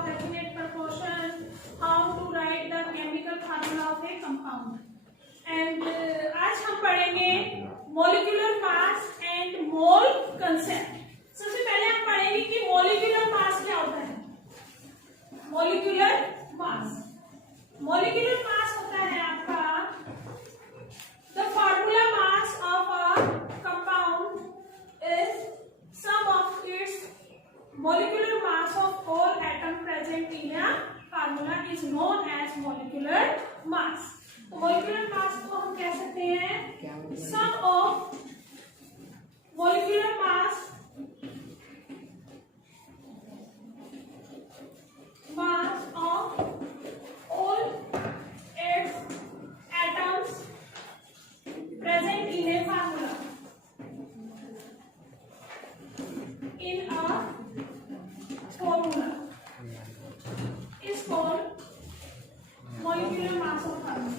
of definite proportion, how to write the chemical formula of a compound. And आज हम पढ़ेंगे molecular mass and mole concept. सबसे पहले हम पढ़ेंगे कि molecular mass क्या होता है. molecular mass होता है आपका the formula mass of a compound is sum of its molecular mass of all atom present in a formula is known as molecular mass. तो molecular mass को हम कह सकते हैं sum of molecular mass of all its atoms present in a formula is called molecular mass of formula.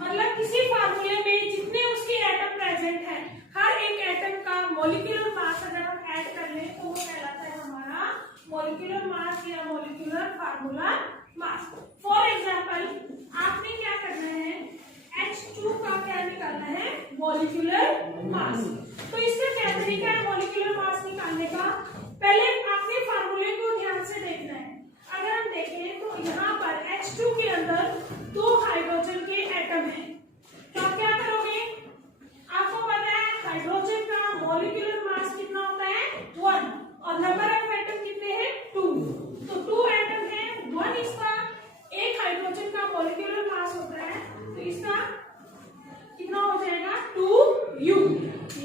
मतलब किसी फार्मूले में जितने उसके एटम प्रेजेंट हैं, हर एक एटम का मोलिकुलर मास अगर हम ऐड कर लें तो वो कहलाता है हमारा मोलिकुलर मास या molecular formula mass. For example आपने क्या करना है, H2 का क्या निकालना है, मोलिकुलर मास. तो इसका क्या तरीका है मोलिकुलर मास निकालने का. पहले आपने फार्मूले को ध्यान से देखना है. अगर हम देखें तो यहाँ पर H2 के अंदर 2 हाइड्रोजन के एटम हैं. तो आप क्या करोगे, आपको पता है हाइड्रोजन का मॉलिक्यूलर मास कितना होता है 1 और नंबर ऑफ एटम कितने हैं 2. तो 2 एटम है, 1 इसका, एक हाइड्रोजन का मॉलिक्यूलर मास होता है तो इसका कितना हो जाएगा 2U.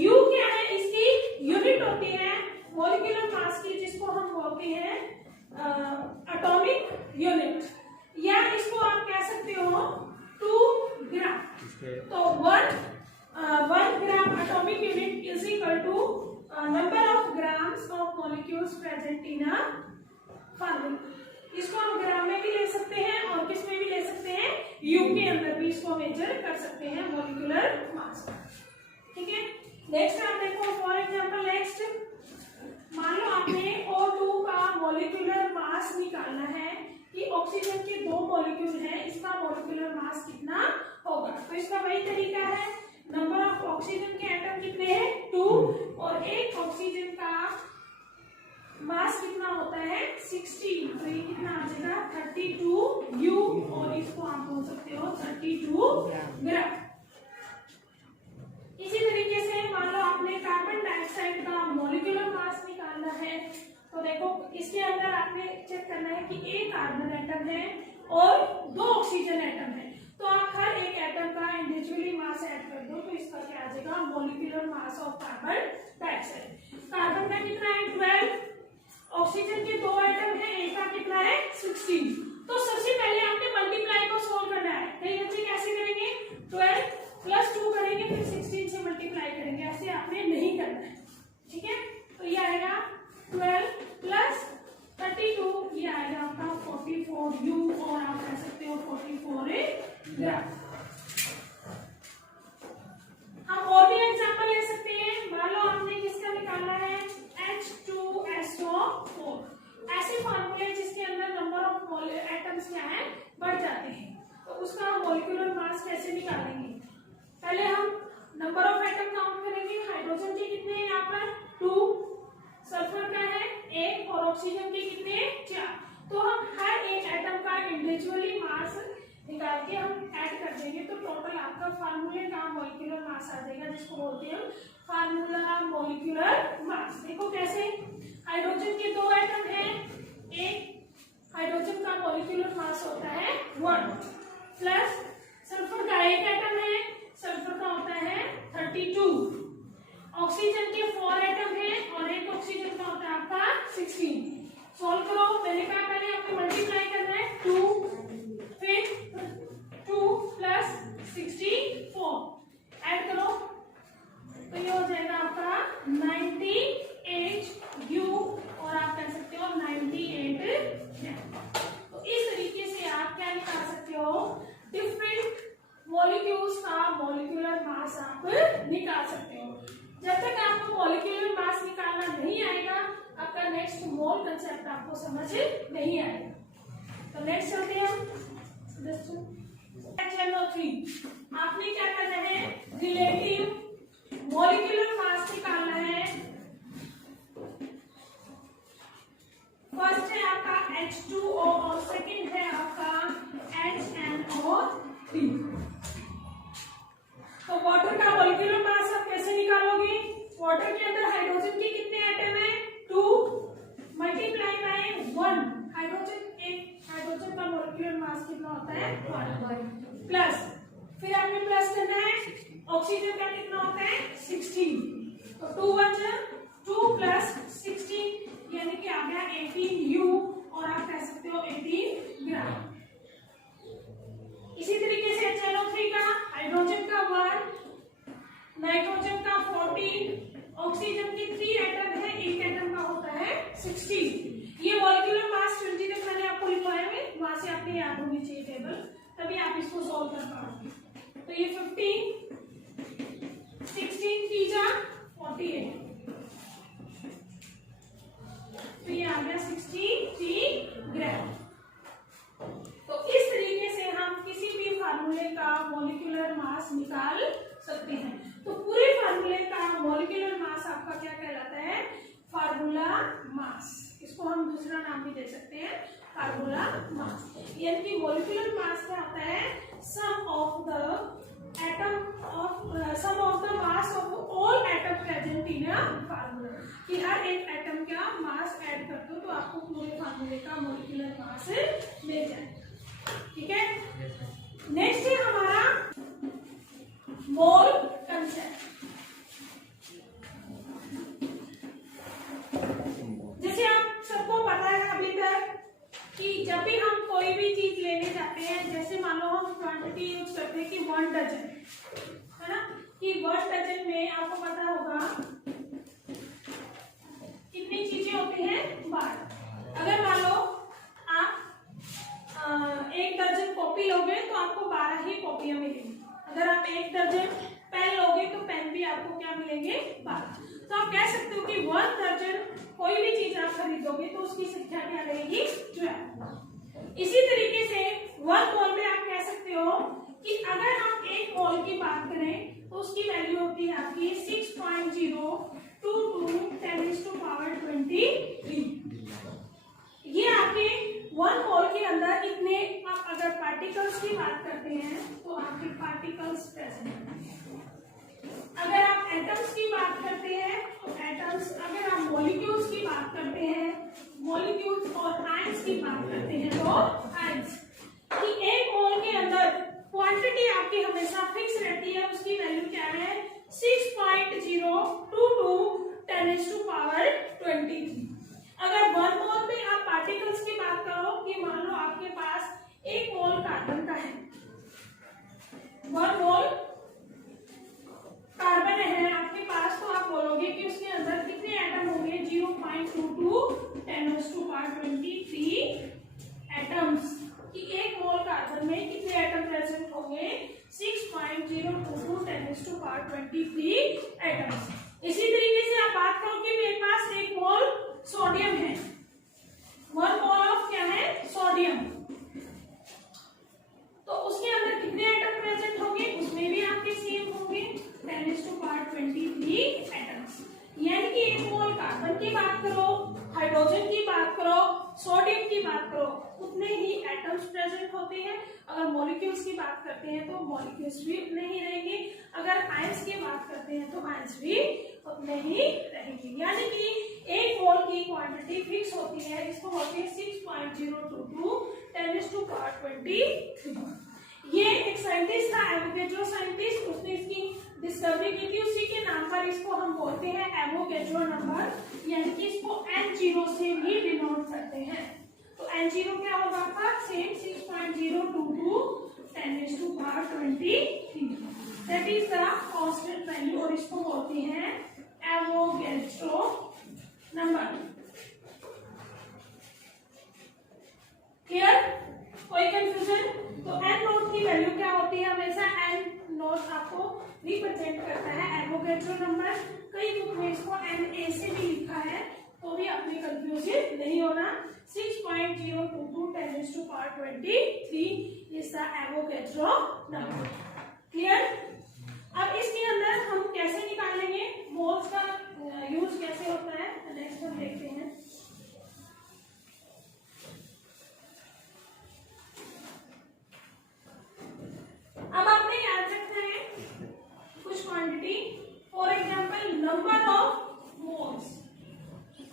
U क्या है, इसकी यूनिट होती है मॉलिक्यूलर मास की जिसको हम बोलते हैं एटॉमिक यूनिट, या इसको आप कह सकते हो 2 ग्राम. तो 1 gram atomic unit is equal to number of grams of molecules present in a formula. इसको हम ग्राम में भी ले सकते हैं और किस में भी ले सकते हैं, यू के अंदर भी इसको मेजर कर सकते हैं मॉलिक्यूलर मास. ठीक है, नेक्स्ट आप देखो. फॉर एग्जांपल नेक्स्ट मान लो आपने O2 का मॉलिक्यूलर मास निकालना है कि ऑक्सीजन के 2 मॉलिक्यूल हैं, इसका मॉलिक्यूलर मास कितना होगा. तो इसका वही तरीका है, नंबर ऑफ ऑक्सीजन के एटम कितने हैं 2 और एक ऑक्सीजन का मास कितना होता है 16. तो ये कितना आ जाएगा 32U और इसको आप बोल सकते हो 32 ग्राम. इसी तरीके से मान लो आपने कार्बन डाइऑक्साइड का मॉलिक्यूलर मास निकालना है. तो देखो इसके अंदर आपने चेक करना है कि एक कार्बन एटम है और 2 ऑक्सीजन एटम है. तो आप हर एक एटम का इंडिविजुअली मास ऐड कर दो तो इसका क्या आ जाएगा molecular mass of carbon dioxide. Carbon का कितना है 12, ऑक्सीजन के 2 एटम है, एक का कितना है 16. तो सबसे पहले आपने मल्टीप्लाई को सोल्व करना है. कई बच्चे कैसे करेंगे, 12 + 2 करेंगे फिर 16 से मल्टीप्लाई करेंगे, ऐसे आपने नहीं करना है. ठीक है, तो ये आएगा 12 + 32, ये आएगा आपका 44U और आप कह सकते हो 44 ग्राम. हम और भी एग्जांपल ले सकते हैं. मान लो आपने किसका निकालना है H2SO4. ऐसे फार्मूले जिसके अंदर नंबर ऑफ एटम्स क्या है बढ़ जाते हैं, तो उसका हम मॉलिक्यूलर मास कैसे निकालेंगे. पहले हम नंबर ऑफ एटम काउंट करेंगे. हाइड्रोजन के कितने हैं यहाँ पर 2, सल्फर का है 1 और ऑक्सीजन के कितने हैं 4. तो हम हर एक एटम का इंडिविजुअली मास निकाल के हम ऐड कर देंगे तो टोटल आपका फार्मूले का मॉलिक्यूलर मास आ जाएगा जिसको बोलते हैं फार्मूला मॉलिक्यूलर मास. देखो कैसे, हाइड्रोजन के 2 एटम हैं, एक हाइड्रोजन का मॉलिक्यूलर मास होता है 1 प्लस सल्फर का 1 एटम है, सल्फर का होता है 32. ऑक्सीजन के 4 एटम है और एक ऑक्सीजन का होता है आपका 16. सॉल्व करो. मैंने कहा पहले आपको मल्टीप्लाई करना है 2 फिर 2 + 64 ऐड करो तो ये हो जाएगा आपका 98U और आप कह सकते हो 98. तो इस तरीके से आप क्या निकाल सकते हो, डिफरेंट मॉलिक्यूल्स का मॉलिक्यूलर मास आप निकाल सकते हो. जब तक आपको मॉलिक्यूलर मास निकालना नेक्स्ट मोल कंसेप्ट आपको समझ नहीं आएगा। तो नेक्स्ट चलते हैं हम चलो 3। आपने क्या करना है, रिलेटिव मॉलिक्यूलर मास निकालना है। फर्स्ट है आपका H2O और सेकंड है आपका HNO3। तो वाटर का मॉलिक्यूलर मास आप कैसे निकालोगे? वाटर के अंदर हाइड्रोजन के कितने एटम है? 2 मल्टीप्लाई बाय 1। हाइड्रोजन का मॉलिक्यूलर मास कितना होता है? 1 प्लस, फिर आपने प्लस करना है ऑक्सीजन का कितना होता है? 16। तो 2 1 2 प्लस 16 यानी कि आ गया 18U और आप कह सकते हो 18 ग्राम। इसी तरीके से HNO3 का हाइड्रोजन का 1, नाइट्रोजन का 14, ऑक्सीजन की 3 एटम है, एक एटम का होता है 16। ये मॉलिक्यूलर मास 20 तक मैंने आपको लिखवाया है, वहां से आपको याद होनी चाहिए टेबल, तभी आप इसको सॉल्व कर पाओगे। तो ये 15 16 तीजा 48, तो ये आ गया 63 ग्राम। तो इस तरीके से हम किसी भी फार्मूले का मॉलिक्यूलर मास निकाल सकते हैं। तो पूरे फार्मूले का मॉलिक्यूलर मास आपका क्या कहलाता है? Formula mass. इसको हम दूसरा नाम भी दे सकते हैं, फार्मूला मास। यानी कि मॉलिक्यूलर मास क्या होता है? Sum of the mass of all atom present in a formula. कि हर एक एटम का मास ऐड कर दो तो आपको पूरे फार्मूले का मॉलिक्यूलर मास मिल जाएगा। ठीक है, नेक्स्ट है हमारा मोल कंसेप्ट। जैसे आप सबको पता है अभी तक कि जब भी हम कोई भी चीज लेने जाते हैं, जैसे मान लो हम क्वांटिटी यूज करते हैं कि 1 डजन है ना, कि 1 डजन में आपको पता होगा कितनी चीजें होती हैं? 12। अगर मान लो आप 1 दर्जन कॉपी लोगे तो आपको 12 ही कॉपियां मिलेंगी। अगर आप 1 दर्जन पेन लोगे तो पेन भी आपको क्या मिलेंगे? 12। तो आप कह सकते हो कि 1 दर्जन कोई भी चीज आप खरीदोगे तो उसकी संख्या क्या रहेगी? 12। इसी तरीके से 1 मोल में आप कह सकते हो कि अगर हम 1 मोल की बात करें तो उसकी वैल्यू होती है आपकी 6.022 10⁻23। ये आपके 1 मोल के अंदर इतने, आप अगर पार्टिकल्स की बात करते हैं तो आपके पार्टिकल्स प्रेजेंट हैं। अगर आप एटम्स की बात करते हैं तो एटम्स, अगर आप मॉलिक्यूल्स की बात करते हैं, मॉलिक्यूल्स और आयंस की बात करते हैं तो आयंस। कि 1 मोल के अंदर क्वांटिटी आपकी हमेशा फिक्स रहती है, उसकी वैल्यू क्या है? 6.022 10⁻23। अगर 1 मोल में आप पार्टिकल्स की बात करो कि मान लो आपके पास 1 मोल कार्बन का है, 1 मोल कार्बन है आपके पास, तो आप बोलोगे कि उसके अंदर कितने एटम होंगे? 0.22 10⁻23 एटम्स। कि 1 मोल कार्बन में कितने एटम प्रेजेंट होंगे? 6.022 10⁻23 एटम्स। इसी तरीके से आप बात करो कि मेरे पास 1 मोल सोडियम है, 1 मोल ऑफ क्या है? सोडियम। तो उसके अंदर कितने एटम प्रेजेंट होंगे? उसमें भी आपके सेम होंगे 10⁻23 एटम्स। यानी कि 1 मोल कार्बन की बात करो, हाइड्रोजन की बात करो, सोडियम की बात करो, उतने ही एटम्स प्रेजेंट होते हैं। अगर मॉलिक्यूल्स की बात करते हैं तो मॉलिक्यूल्स भी उतने ही रहेंगे। अगर आयंस की बात करते हैं तो आयंस भी उतने ही रहेंगे। यानी कि 1 मोल की क्वांटिटी फिक्स होती है, इसको होती है 6.022 10⁻23। ये एक साइंटिस्ट था, एवोगैड्रो साइंटिस्ट, उसने इसकी डिस्कवरी की थी, उसी के नाम पर इसको हम बोलते हैं एवोगैड्रो नंबर, यानी कि इसको N0 से भी डिनोट करते हैं। तो N0 क्या होगा आपका? Same 6.022 10⁻23, that is the constant value, और इसको बोलते हैं एवोगैड्रो नंबर। क्लियर? कोई कंफ्यूजन? तो N0 की वैल्यू क्या होती है? हमेशा N0 आपको रिप्रेजेंट करता है एवोगैड्रो नंबर। कई बुक में इसको Na से भी लिखा है, तो भी आपने कंफ्यूज नहीं होना। 6.022 10⁻23 is the Avogadro number. Clear? अब इसके अंदर हम कैसे निकालेंगे, मोल्स का यूज कैसे होता है, नेक्स्ट हम देखते हैं। अब आपने याद रखना है कुछ quantity, for example number of moles.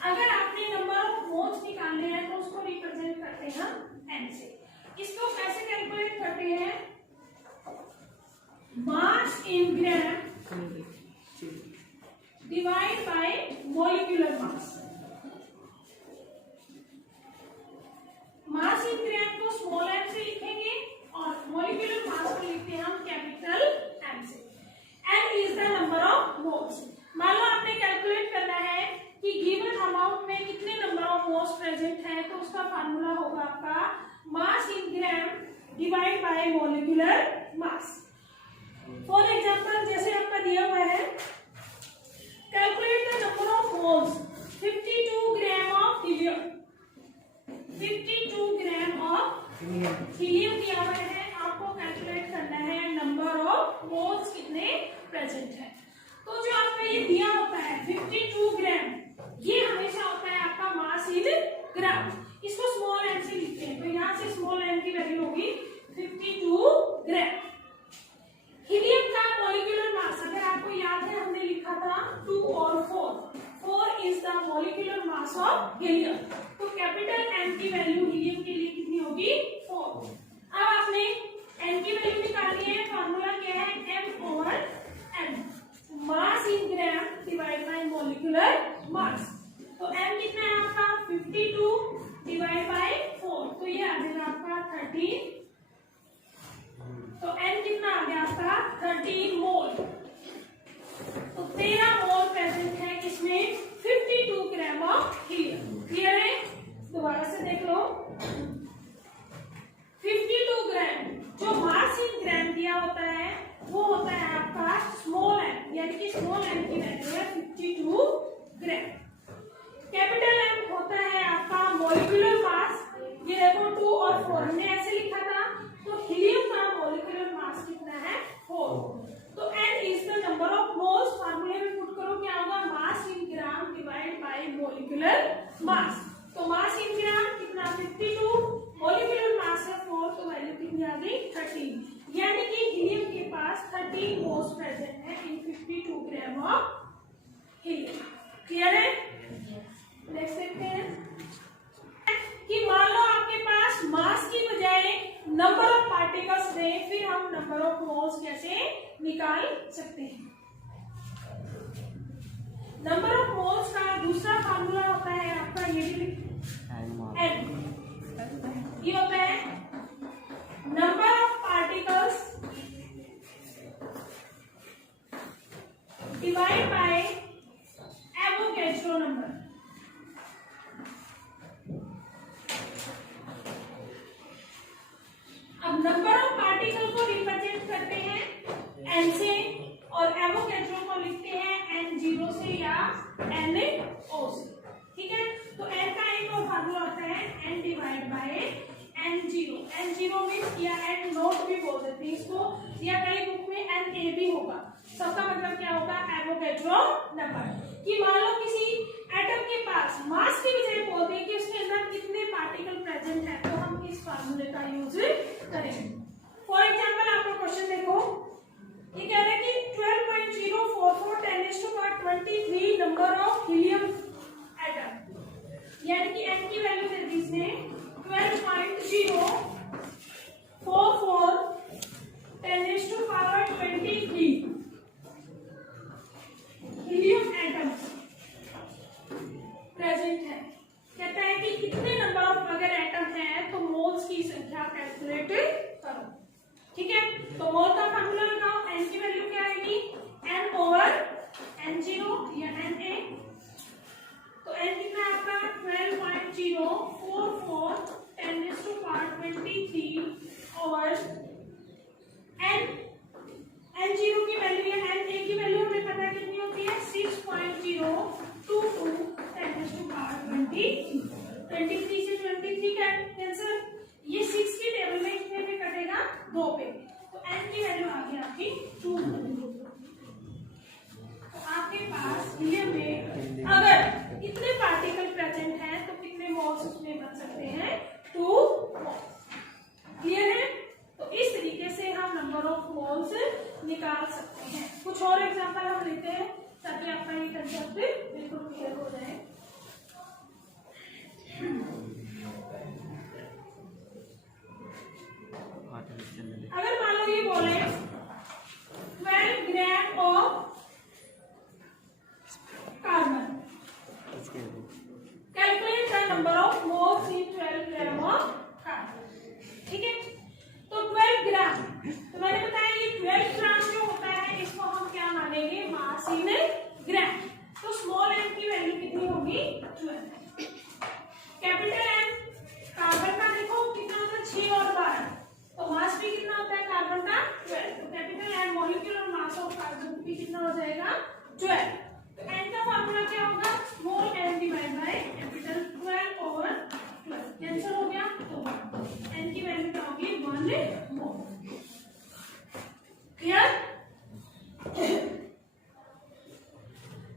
अगर आपने नंबर ऑफ मोल्स निकालने हैं तो उसको रिप्रेजेंट करते हैं हम n से। इसको कैसे कैलकुलेट करते हैं, mass in gram divide by molecular mass. Mass in gram को स्मॉल m से लिखेंगे और मॉलिक्यूलर मास को लिखते हैं हम कैपिटल M से। n is the number of moles. मान लो आपने कैलकुलेट करना है कि गिवन अमाउंट में कितने नंबर ऑफ मोल्स प्रेजेंट है, तो उसका फार्मूला होगा आपका mass in gram divide by molecular mass. For example जैसे आपका दिया हुआ है, calculate the number of moles 52 gram of helium. 52 gram of helium दिया हुआ है, आपको कैलकुलेट करना है नंबर ऑफ मोल्स कितने प्रेजेंट है। तो जो आपका ये दिया होता है 52 ग्राम, ये हमेशा होता है आपका मास इन ग्राम। इसको स्मॉल m से लिखते हैं, तो यहाँ से स्मॉल m की वैल्यू होगी 52 ग्राम। हीलियम का मॉलिक्यूलर मास अगर आपको याद है हमने लिखा था 2 और 4 is the molecular mass of helium. तो कैपिटल M की वैल्यू हीलियम के लिए कितनी होगी 4। अब आपने n की वैल्यू निकालनी है, फार्मूला क्या है m/n, mass in gram divide by molecular mass. तो m कितना है आपका 52 डिवाइड बाय 4, तो ये आ जाएगा आपका 13। तो n कितना आ गया आपका 13 मोल। तो 13 मोल प्रेजेंट है इसमें 52 ग्राम ऑफ हीलियम। क्लियर है? दोबारा से देख लो, 52 ग्राम जो मास इन ग्राम दिया होता है वो होता है आपका स्मॉल m, यानी कि स्मॉल m की वैल्यू है 52 ग्राम। कैपिटल M होता है आपका मॉलिक्यूलर मास। ये देखो 2 और 4 हमने ऐसे लिखा था, तो हीलियम का मॉलिक्यूलर मास कितना है 4। तो n is the number of moles. फार्मूले में पुट करो क्या होगा, mass in gram divide by molecular mass. तो मास इन ग्राम कितना 52, मॉलिक्यूलर मास है 4, तो वैल्यू कितनी आ गई 13। यानी कि हीलियम के पास 13 मोल्स प्रेजेंट है इन 52 ग्राम ऑफ हीलियम। क्लियर है? नेक्स्ट देखते हैं कि मान लो आपके पास मास की बजाय नंबर ऑफ पार्टिकल्स दें, फिर हम नंबर ऑफ मोल्स कैसे निकाल सकते हैं। नंबर ऑफ मोल्स का दूसरा फार्मूला होता है आपका ये भी n, ये होता है number of particles divide by Avogadro number. अब नंबर ऑफ पार्टिकल को रिप्रेजेंट करते हैं n से और एवोगैड्रो को लिखते हैं n0 से या NO से। ठीक है? तो n का एक और फार्मूला होता है n divide by n0। n0 means या n नोट भी बोल देते हैं इसको, या कई बुक में na भी होगा। सबका मतलब क्या होगा, एवोगैड्रो नंबर। कि मान लो किसी एटम के पास मास की बजाय बोल दें कि उसके अंदर कितने पार्टिकल प्रेजेंट है, तो हम इस फार्मूले का यूज करेंगे। फॉर एग्जांपल आपका क्वेश्चन देखो, ये कह रहा है कि 12.044 10⁻23 नंबर ऑफ हीलियम एटम, यानी कि n की वैल्यू दे दी इसने 12.044 10⁻23 हीलियम एटम प्रेजेंट है। कहता है कि कितने नंबर ऑफ अगर एटम है तो मोल्स की संख्या कैलकुलेट करो। ठीक है? तो मोल का फार्मूला लगाओ, n की वैल्यू क्या आएगी n/n0 या Na। तो n कितना है आपका 12.044 10⁻23 एग्जांपल हम लेते हैं ताकि आपका ये कंसेप्ट बिल्कुल क्लियर हो जाए। अगर मान लो ये बोले 12 gram of carbon, calculate the number of moles in 12 gram of carbon. ठीक है, तो 12 ग्राम, तो मैंने बताया ये 12 ग्राम जो होता है इसको हम क्या मानेंगे, मास इन ग्राम। तो स्मॉल m की वैल्यू कितनी होगी, 12। कैपिटल M कार्बन का देखो कितना होता है, 6 और 12, तो मास भी कितना होता है कार्बन का, 12। तो capital M molecular mass of carbon भी कितना हो जाएगा, 12। तो n का फार्मूला क्या होगा, small m divide by capital 12 over 12, cancel हो गया, तो n की वैल्यू क्या होगी, 1 मोल। क्लियर।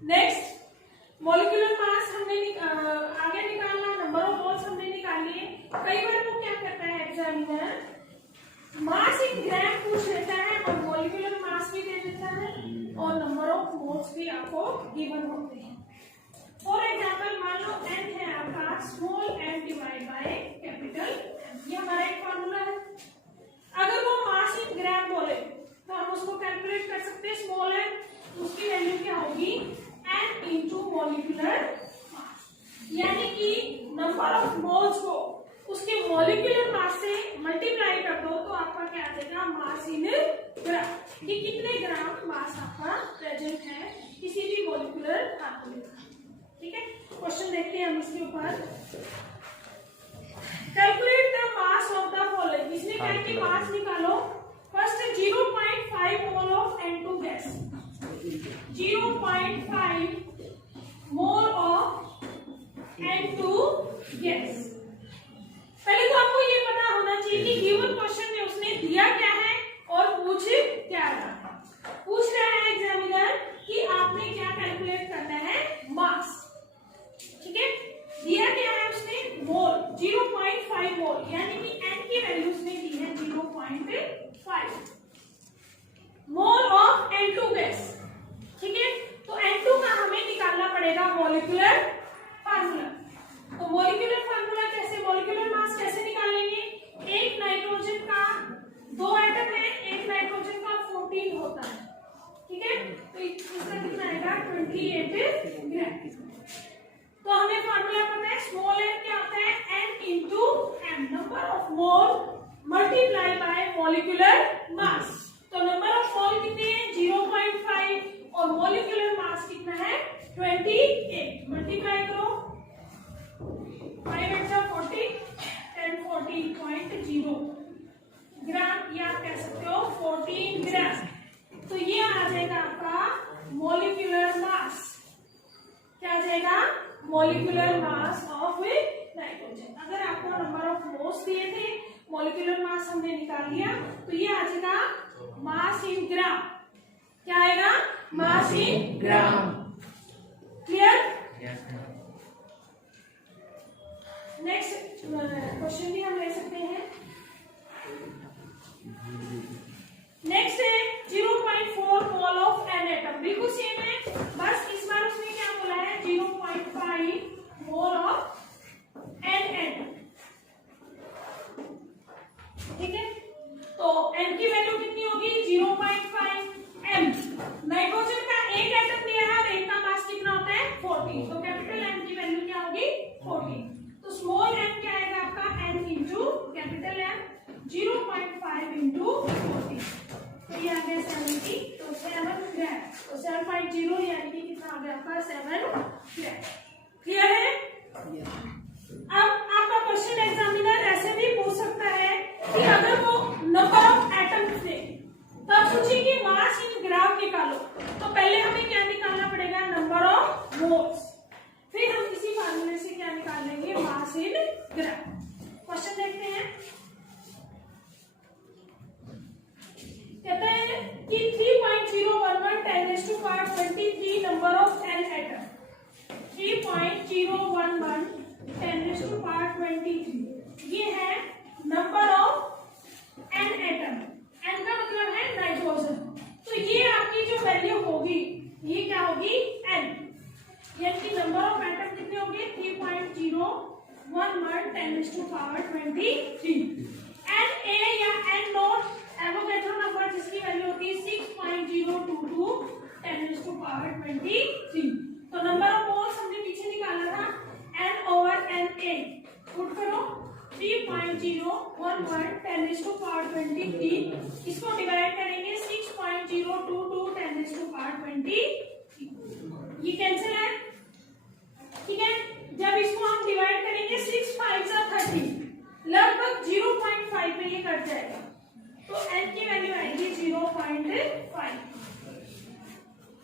नेक्स्ट मॉलिक्यूलर मास हमने आगे निकालना, नंबर ऑफ मोल्स हमने निकाल लिए। कई बार वो क्या करता है एग्जामिनर, मास इन ग्राम पूछ लेता है और मॉलिक्यूलर मास भी दे देता है और नंबर ऑफ मोल्स भी आपको गिवन होते हैं। फॉर एग्जांपल मान लो n है आपका small m divide by capital M, ये हमारा एक फार्मूला है। अगर वो मास इन ग्राम बोले तो हम उसको कैलकुलेट कर सकते हैं, स्मॉल m उसकी वैल्यू क्या होगी, n इनटू मॉलिक्यूलर मास, यानी कि नंबर ऑफ मोल्स को उसके मॉलिक्यूलर मास से मल्टीप्लाई कर दो तो आपका क्या आ जाएगा, मास इन ग्राम, कि कितने ग्राम मास आपका प्रेजेंट है किसी भी मॉलिक्यूलर फार्मूले का। ठीक है, क्वेश्चन देखते हैं हम इसके ऊपर। Calculate the mass of the following, इसने कहा कि मास निकालो। First 0.5 mole of N2 gas, 0.5 mole of N2 gas. पहले तो आपको ये पता होना चाहिए कि गिवन क्वेश्चन में उसने दिया क्या है और पूछ क्या रहा है। पूछ रहा है एग्जामिनर कि आपने क्या कैलकुलेट करना है, मास। ठीक है, दिया क्या है उसने, मोल, 0.5 मोल, यानी कि n की वैल्यू उसने दी है 0.5 मोल ऑफ N2 गैस। ठीक है, तो N2 का हमें निकालना पड़ेगा मॉलिक्यूलर फार्मूला। तो मॉलिक्यूलर फार्मूला कैसे, मॉलिक्यूलर मास कैसे निकालेंगे, एक नाइट्रोजन का 2 एटम है, एक नाइट्रोजन का 14 होता है। ठीक है, तो इसका कितना आएगा, 28 ग्राम। तो हमें फार्मूला पता है, स्मॉल m क्या होता है, n into m, number of mole multiply by molecular mass. तो नंबर ऑफ मोल कितने हैं, 0.5 और मॉलिक्यूलर मास कितना है, 28। मल्टीप्लाई करो, 5 × 40, 10 14.0 ग्राम, या आप कह सकते हो 14 ग्राम। तो ये आ जाएगा आपका मॉलिक्यूलर मास, क्या आ जाएगा, मॉलिक्यूलर मास ऑफ नाइट्रोजन। अगर आपको नंबर ऑफ मोल्स दिए थे, मॉलिक्यूलर मास हमने निकाल लिया, तो ये आ जाएगा मास इन ग्राम। क्या आएगा, मास in gram. Clear. Next question भी हम ले सकते हैं। नेक्स्ट है 0.4 मोल ऑफ एन एटम, बिल्कुल सेम है, बस इस बार उसने क्या बोला है, 0.5 मोल ऑफ एन एटम। ठीक है, तो n की वैल्यू कितनी होगी, 0.5 m। नाइट्रोजन का एक एटम दिया है और एक का मास कितना होता है, 14, तो कैपिटल M की वैल्यू क्या होगी, 14। तो स्मॉल m क्या आएगा आपका, n into capital M, 0.5 into 14, तो ये आ गया 70, तो 7 ग्राम, तो 7.0 यानी कि कितना आ गया आपका, 7 ग्राम। क्लियर है। अब आपका क्वेश्चन एग्जामिनर ऐसे भी पूछ सकता है कि अगर वो नंबर ऑफ एटम्स दे तब पूछे कि मास इन ग्राम निकालो, तो पहले हमें क्या निकालना पड़ेगा, नंबर ऑफ मोल्स, फिर हम इसी फार्मूले से क्या निकाल लेंगे, मास इन ग्राम। क्वेश्चन देखते हैं। कहता है कि 3.011 10⁻23 नंबर ऑफ एन एटम, 3.011 10⁻23 ये है number of N atom. N का मतलब है नाइट्रोजन। तो ये आपकी जो वैल्यू होगी 23। तो नंबर ऑफ मोल्स हमने पीछे निकाला था N/Na, पुट करो 3.011 10⁻23, इसको डिवाइड करेंगे 6.022 10⁻23, ये कैंसिल है, ठीक है। जब इसको हम डिवाइड करेंगे 6 5 जा 30, लगभग 0.5 में ये कट जाएगा, तो n की वैल्यू आएगी 0.5।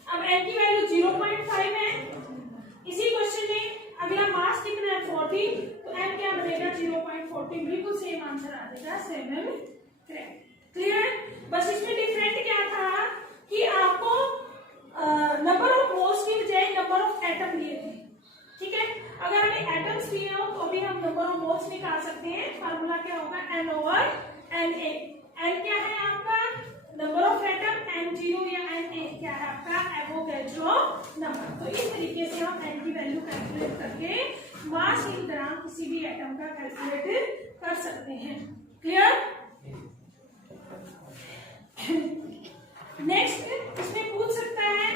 अब n की वैल्यू 0.5 है। इसी क्वेश्चन में अगला मास कितना है 40, तो n क्या बनेगा 0.40, बिल्कुल सेम आंसर आ जाएगा 7 ग्राम। क्लियर। बस इसमें डिफरेंट क्या था कि आपको नंबर ऑफ मोल्स की बजाय नंबर ऑफ एटम दिए थे, ठीक है। अगर हमें एटम्स दिए हो तो अभी हम नंबर ऑफ मोल्स निकाल सकते हैं। फार्मूला क्या होगा N/Na। n क्या है आपका नंबर ऑफ एटम, N0 या Na क्या है आपका एवोगैड्रो नंबर। तो इस तरीके से हम n की वैल्यू कैलकुलेट करके मास इन ग्राम किसी भी एटम का कैलकुलेट कर सकते हैं। क्लियर। नेक्स्ट इसमें पूछ सकता है,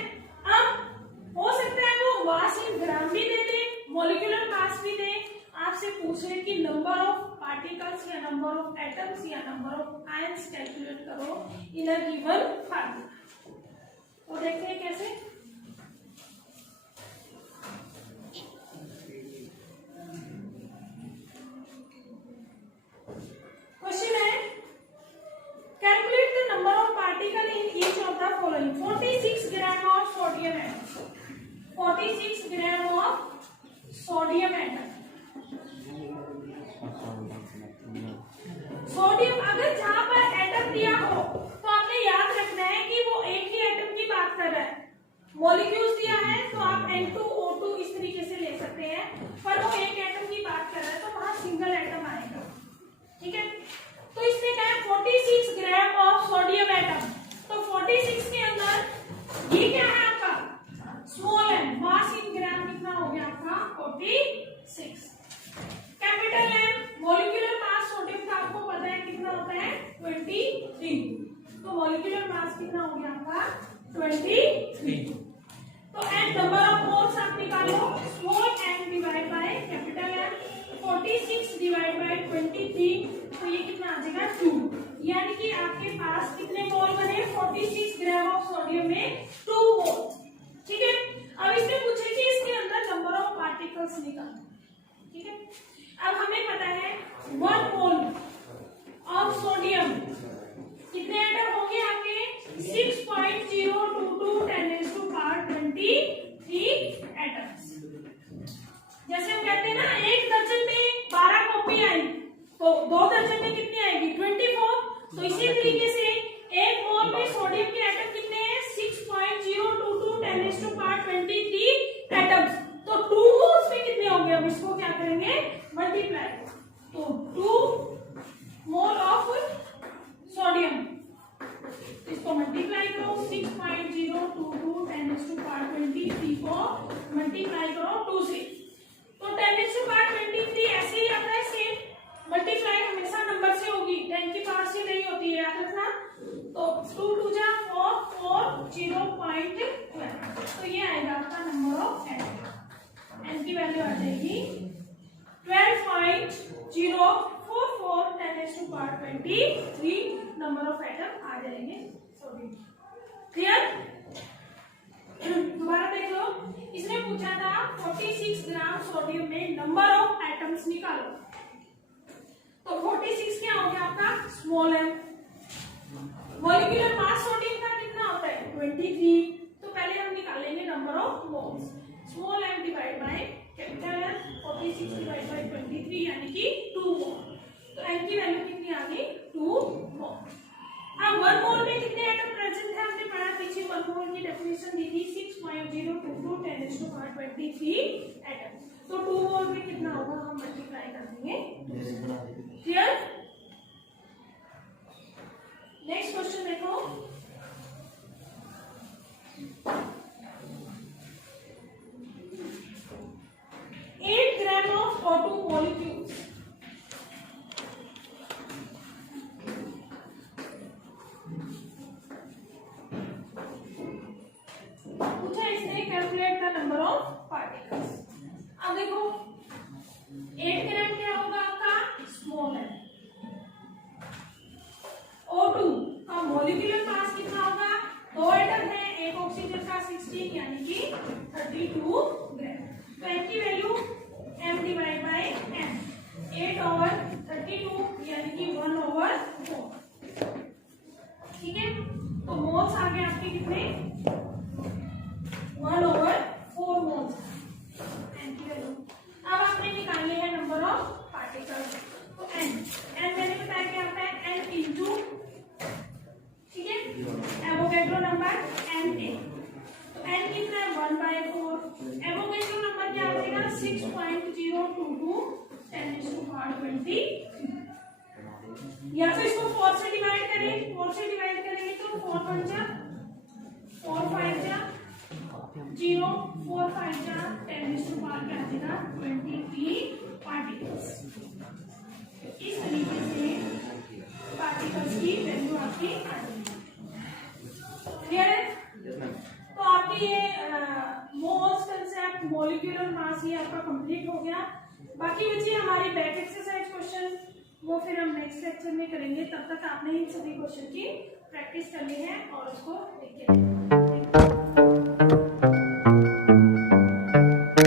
अब हो सकता है वो मास इन ग्राम भी दे दे, मॉलिक्यूलर मास भी दे, आपसे पूछे कि नंबर ऑफ पार्टिकल्स या नंबर ऑफ एटम्स या नंबर ऑफ आयंस कैलकुलेट करो इन अ गिवन फार्मूला। तो देखते हैं कैसे। क्वेश्चन है, calculate the number of particle in each of the following. 46 gram of sodium atom, 46 gram of sodium atom. Sodium अगर जहां पर एटम दिया हो तो आपने याद रखना है कि वो एक ही एटम की बात कर रहा है। मॉलिक्यूल्स दिया है तो आप N2O2 इस तरीके से ले सकते हैं, पर वो एक एटम की बात कर रहा है तो वहां सिंगल एटम आएगा, ठीक है। तो इसमें क्या है 46 ग्राम ऑफ सोडियम एटम, तो 46 के अंदर ये क्या है आपका स्मॉल एम, मास इन ग्राम कितना हो गया आपका 46। Capital M molecular mass sodium का आपको पता है कितना होता है 23, तो मॉलिक्यूलर मास कितना हो गया आपका 23। तो एन नंबर ऑफ मोल्स आप निकालो, small N divide by capital M, 46 divide by 23, तो ये कितना आ जाएगा 2, यानी कि आपके पास कितने मोल बने 46 ग्राम ऑफ सोडियम में 2 मोल, ठीक है। अब इसमें पूछे कि इसके अंदर नंबर ऑफ पार्टिकल्स निकालो, ठीक है। अब हमें पता है 1 मोल ऑफ सोडियम कितने एटम होंगे आपके 6.022 10⁻23 एटम्स। जैसे हम कहते हैं ना एक दर्जन में 12 कॉपी आई, तो 2 दर्जन में कितनी आएगी 24। तो इसी तरीके से एक मोल में सोडियम के एटम कितने हैं 6.022 10⁻23 एटम्स, तो 2 मोल्स में कितने होंगे, हम इसको क्या करेंगे मल्टीप्लाई, तो 2 मोल ऑफ सोडियम, इसको मल्टीप्लाई करो 6.022 10⁻23 को मल्टीप्लाई करो 2 से, तो 10⁻23 ऐसे ही आता है सेम, मल्टीप्लाई हमेशा नंबर से होगी, 10 की पावर से नहीं होती है, याद रखना। तो 2 2 जा 4 4 0.12, तो ये आएगा आपका नंबर ऑफ एन की वैल्यू आ जाएगी 12.044 10⁻23 नंबर ऑफ एटम आ जाएंगे सोडियम। क्लियर। दोबारा देख लो, इसने पूछा था 46 ग्राम सोडियम में नंबर ऑफ एटम्स निकालो, तो 46 क्या हो गया आपका small M. Molecular mass sodium का कितना होता है 23, तो पहले हम निकालेंगे number of moles, small M divide by capital M, 46 divide by 23 यानी कि 2 मोल, तो एन की वैल्यू कितनी आ गई 2 मोल। अब 1 मोल में कितने एटम प्रेजेंट है हमने पढ़ा पीछे, 1 मोल की डेफिनेशन दी थी 6.022 10⁻23 एटम, तो 2 मोल में कितना होगा हम मल्टीप्लाई कर देंगे। क्लियर। नेक्स्ट क्वेश्चन देखो, पूछा इसने नंबर ऑफ पार्टिकल्स। अब देखो 8 ग्राम क्या होगा आपका स्मॉल है। O2 का मॉलिक्यूलर मास कितना होगा, 2 एटम है, एक ऑक्सीजन का 16 यानी कि 32 ग्राम। तो m की value m divide by n, 8 over 32 यानी कि 1 ओवर 4। ठीक है, तो मोल्स आ गए आपके कितने, 1 ओवर 4 मोल्स n की वैल्यू। अब आपने निकालने हैं नंबर ऑफ पार्टिकल्स। तो n मैंने बताया क्या आता है, n इंटू, ठीक है, एवोगैड्रो नंबर Na। तो n कितना है 1/4, एवोगैड्रो नंबर क्या बनेगा 6.022 10⁻20। या तो इसको 4 से डिवाइड करें, 4 से डिवाइड करेंगे तो 4 1 जा 4 5 जा 0, 4 5 जा 10⁻क्या देगा 23 पार्टिकल्स। इस तरीके से पार्टिकल्स की वैल्यू आपकी आ जाएगी। क्लियर है? तो आपकी ये मोल्स कंसेप्ट, मॉलिक्यूलर मास, ये आपका कंप्लीट हो गया। बाकी बच्चे हमारी बैक एक्सरसाइज क्वेश्चन वो फिर हम नेक्स्ट लेक्चर में करेंगे। तब तक आपने इन सभी क्वेश्चन की प्रैक्टिस करनी है और उसको लिख के